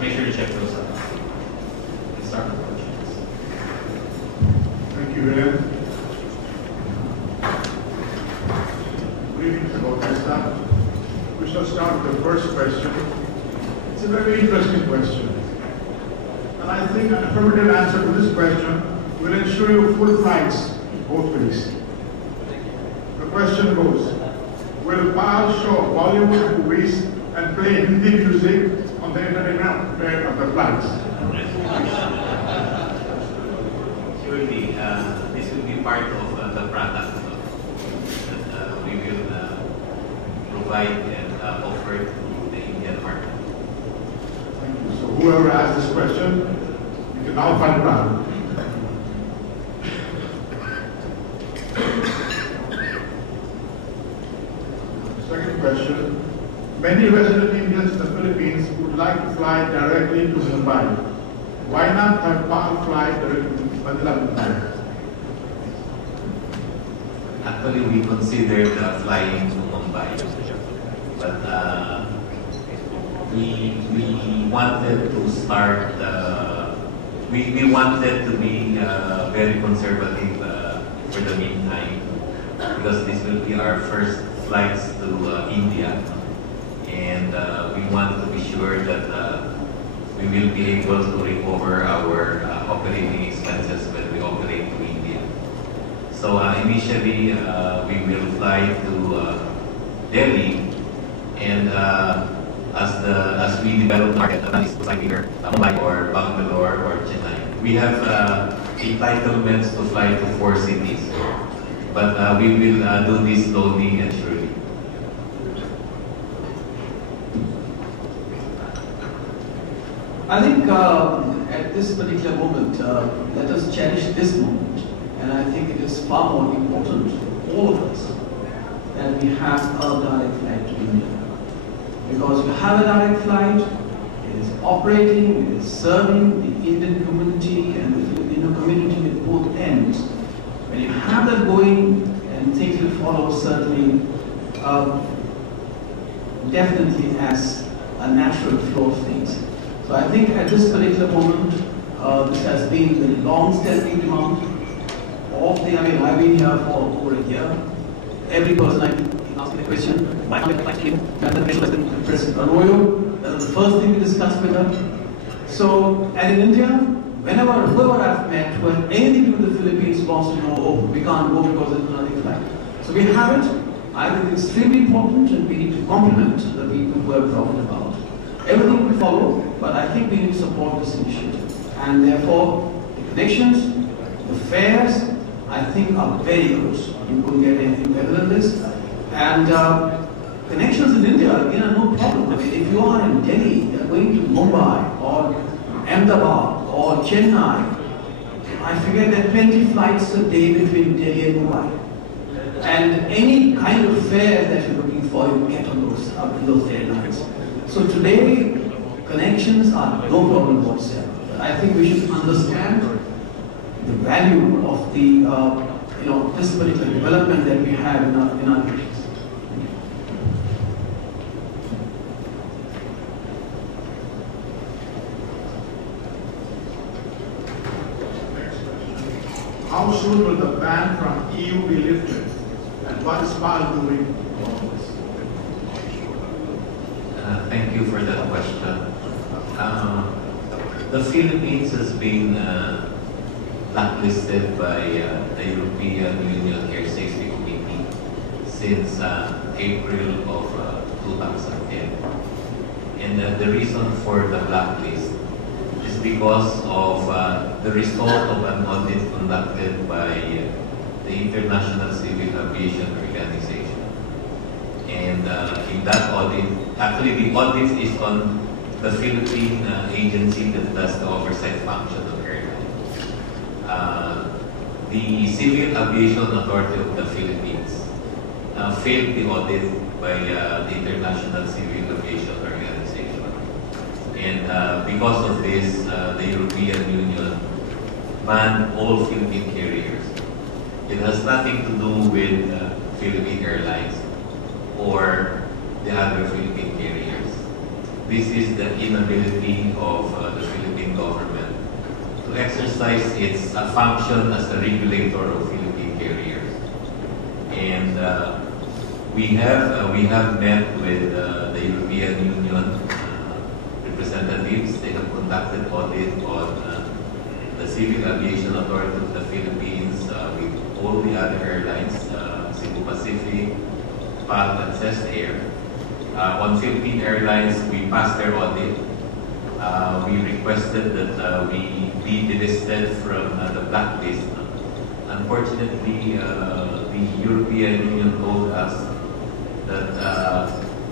So make sure to check those out. Let's start with questions. Thank you, William. Good evening, Mr. Bautista. We shall start with the first question. It's a very interesting question. And I think an affirmative answer to this question will ensure you full flights both ways. The question goes, will PAL show Bollywood movies and play Hindi music on the entertainment fare of the flights? Surely, this will be part of the product that we will provide and offer to the Indian market. Thank you. So whoever asked this question, you can now find PAL. Second question. Many resident Indians in the Philippines would like to fly directly to Mumbai. Why not have PAL fly directly to Manila, Mumbai? Actually, we considered flying to Mumbai, but we wanted to start. We wanted to be very conservative for the meantime, because this will be our first flights to India, and we want to be sure that we will be able to recover our operating expenses when we operate to India. So initially, we will fly to Delhi, and as we develop market, like either Mumbai or Bangalore or Chennai, we have entitlements to fly to 4 cities. But we will do this slowly and surely. I think at this particular moment, let us cherish this moment. And I think it is far more important to all of us that we have a direct flight to India. Because if you have a direct flight, it is operating, it is serving the Indian community and the Filipino community at both ends. When you have that going, and things will follow certainly, definitely as a natural flow of things. So I think at this particular moment, this has been the long-standing demand of the, I've been here for over a year. Every person I can ask me the question, why can't I fly him? President Arroyo, that was the first thing we discussed with her. So, and in India, whoever I've met who has anything to do with the Philippines wants to know, oh, we can't go because there's nothing flight. So we have it. I think it's extremely important, and we need to compliment the people who have brought it about. Everything will follow, but I think we need to support this initiative. And therefore, the connections, the fares, I think are very good. You couldn't get anything better than this. And connections in India, again, are no problem. I mean, if you are in Delhi, you're going to Mumbai or Ahmedabad or Chennai, I forget there are 20 flights a day between Delhi and Mumbai. And any kind of fare that you're looking for, you get on those airlines. So today, connections are no problem whatsoever. I think we should understand the value of the, this particular development that we have in our countries. How soon will the ban from EU be lifted? And what is PAL doing on this? Thank you for that question. The Philippines has been blacklisted by the European Union Air Safety Committee since April of 2010. And the reason for the blacklist is because of the result of an audit conducted by the International Civil Aviation Organization. And in that audit, actually the audit is on the Philippine agency that does the oversight function of airlines. The Civil Aviation Authority of the Philippines failed the audit by the International Civil Aviation Organization. And because of this, the European Union banned all Philippine carriers. It has nothing to do with Philippine Airlines or the other Philippine carriers. this is the inability of the Philippine government to exercise its function as a regulator of Philippine carriers. And we have met with the European Union representatives. They have conducted audit on the Civil Aviation Authority of the Philippines with all the other airlines, Cebu Pacific, PAL, and CES Air. On Philippine Airlines, we passed their audit. We requested that we be delisted from the blacklist. Unfortunately, the European Union told us that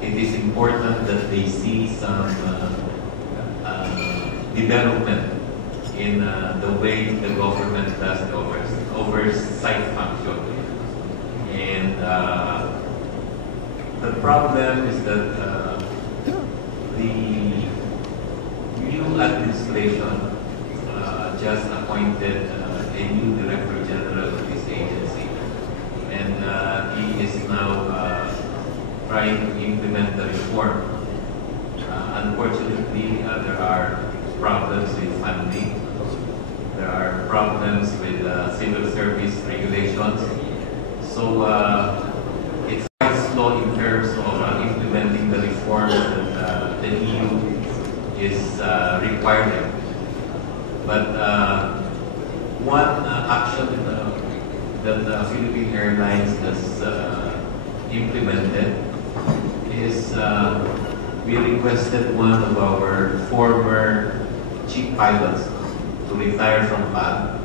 it is important that they see some development in the way the government does the oversight function. And the problem is that the new administration just appointed a new Director General of this agency. And he is now trying to implement the reform. Unfortunately, there are problems with funding. There are problems with civil service regulations. So it's quite slow in terms of implementing the reforms that the EU is requiring. But one action that the Philippine Airlines has implemented is we requested one of our former chief pilots to retire from PAL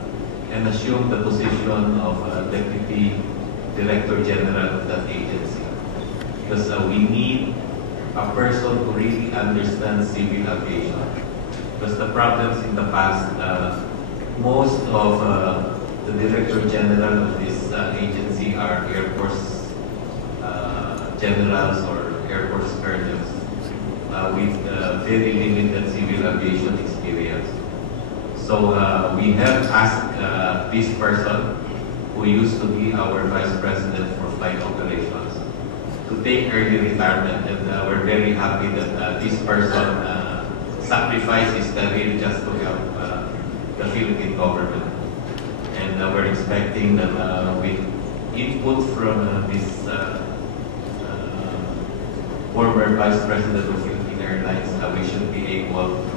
and assume the position of Deputy Director General of that agency. Because we need a person who really understands civil aviation. Because the problems in the past, most of the Director General of this agency are Air Force generals or Air Force colonels with very limited civil aviation experience. So we have asked this person, who used to be our Vice President for Flight Operations, to take early retirement, and we're very happy that this person sacrificed his career just to help the Philippine government. And we're expecting that with input from this former Vice President of Philippine Airlines, we should be able to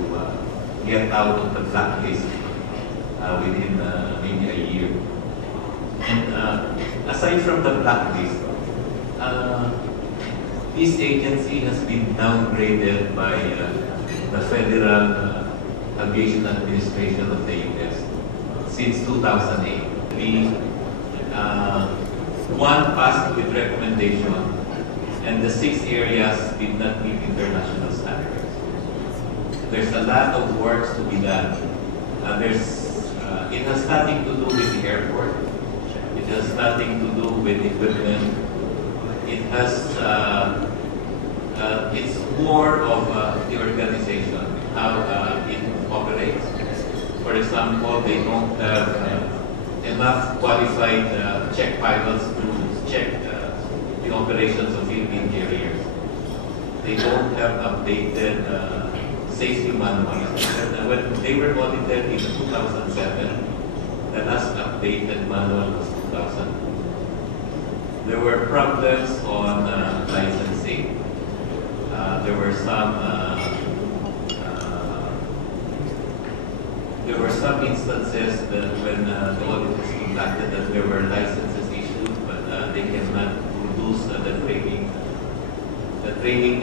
get out of the blacklist within maybe a year. And aside from the blacklist, this agency has been downgraded by the Federal Aviation Administration of the U.S. since 2008. We one passed with recommendation, and the 6 areas did not meet international standards. There's a lot of work to be done. It has nothing to do with the airport. It has nothing to do with equipment. It has, it's more of the organization, how it operates. For example, they don't have enough qualified check pilots to check the operations of Philippine carriers. They don't have updated safety manuals. When they were audited in 2007, the last updated manual was 2000. There were problems on licensing. There were some instances that when the audit was conducted that there were licenses issued, but they cannot produce the training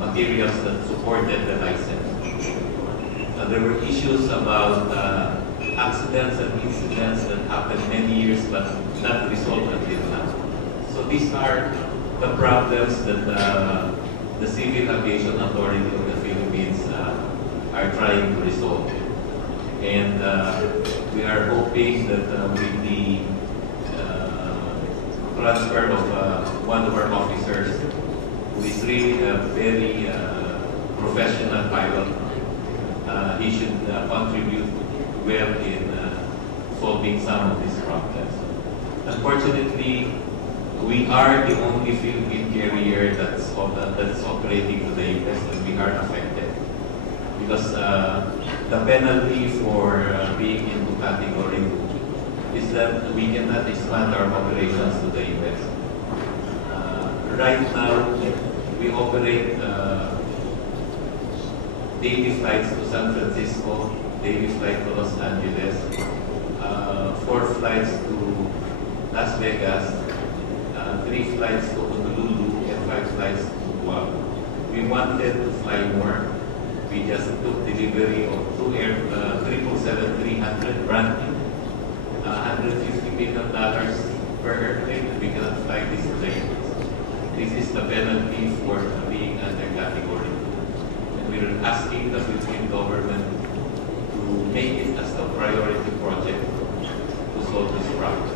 materials that supported the license. There were issues about accidents and incidents that happened many years but not resolved until now. So these are the problems that the Civil Aviation Authority of the Philippines are trying to resolve. And we are hoping that with the transfer of one of our officers, who is really a very professional pilot, he should contribute well in solving some of these problems. Unfortunately, we are the only Philippine carrier that's operating to the US, and we are affected. Because the penalty for being into category 2 is that we cannot expand our operations to the US. Right now, we operate daily flights to San Francisco, daily flight to Los Angeles, 4 flights to Las Vegas, 3 flights to Honolulu, and 5 flights to Guam. We wanted to fly more. We just took delivery of 2 777-300 brand new, $150 million per airplane, and we cannot fly these planes. This is the penalty for being under category 2. And we're asking the Philippine government to make it as a priority project to solve this problem.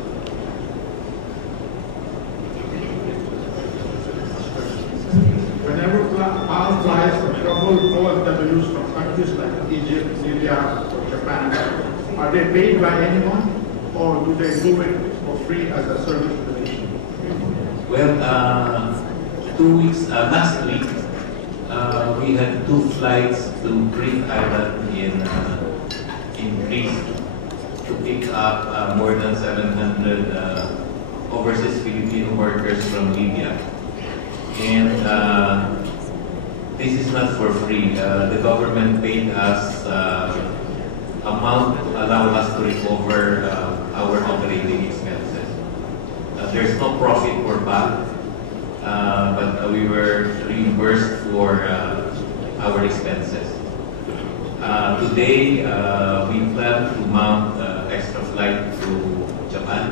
Whenever PAL flies from troubled OFWs from countries like Egypt, Syria, or Japan, are they paid by anyone, or do they do it for free as a service to the nation? Well, 2 weeks, last week, we had 2 flights to Crete Island in Greece to pick up more than 700 overseas Filipino workers from Libya. And this is not for free. The government paid us amount to allow us to recover our operating expenses. There's no profit for PAL, but we were reimbursed for our expenses. Today, we plan to mount extra flight to Japan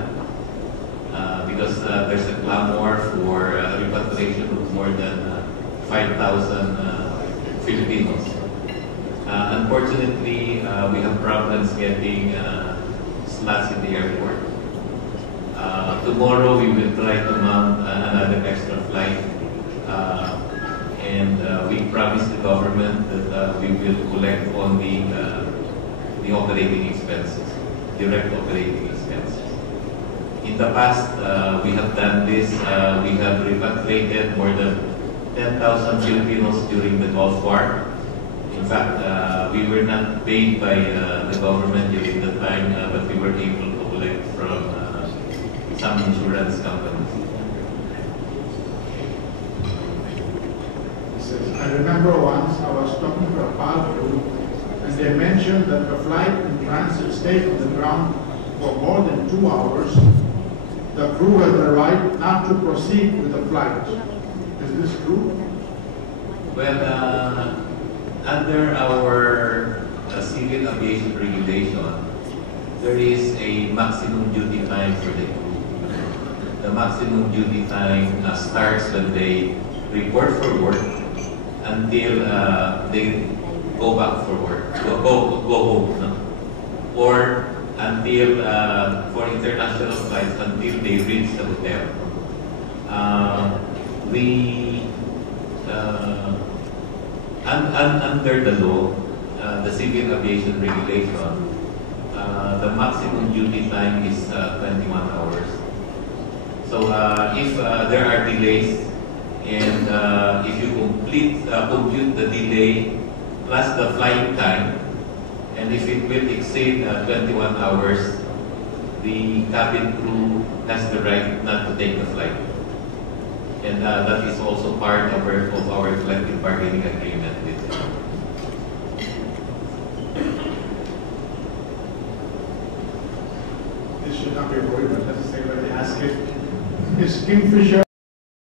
because there's a clamor for repatriation of more than 5,000 Filipinos. Unfortunately, we have problems getting slots in the airport. Tomorrow we will try to mount another extra flight, and we promise the government that we will collect only the operating expenses, direct operating expenses. In the past, we have done this. We have repatriated more than 10,000 Filipinos during the Gulf War. In fact, we were not paid by the government during the time, but we were able to collect from some insurance companies. I remember once I was talking to a PAL crew, and they mentioned that the flight in transit stayed on the ground for more than 2 hours. The crew had the right not to proceed with the flight. Is this true? Well, under our civil aviation regulation, there is a maximum duty time for the crew. The maximum duty time starts when they report for work until they go back for work, go home, no? Or until for international flights until they reach the hotel. Under the law, the civil aviation regulation, the maximum duty time is 21 hours. So if there are delays, and if you compute the delay plus the flying time, and if it will exceed 21 hours, the cabin crew has the right not to take the flight. And that is also part of our collective bargaining agreement with them. This should not be a word, but let's say, let me ask it. Is Kingfisher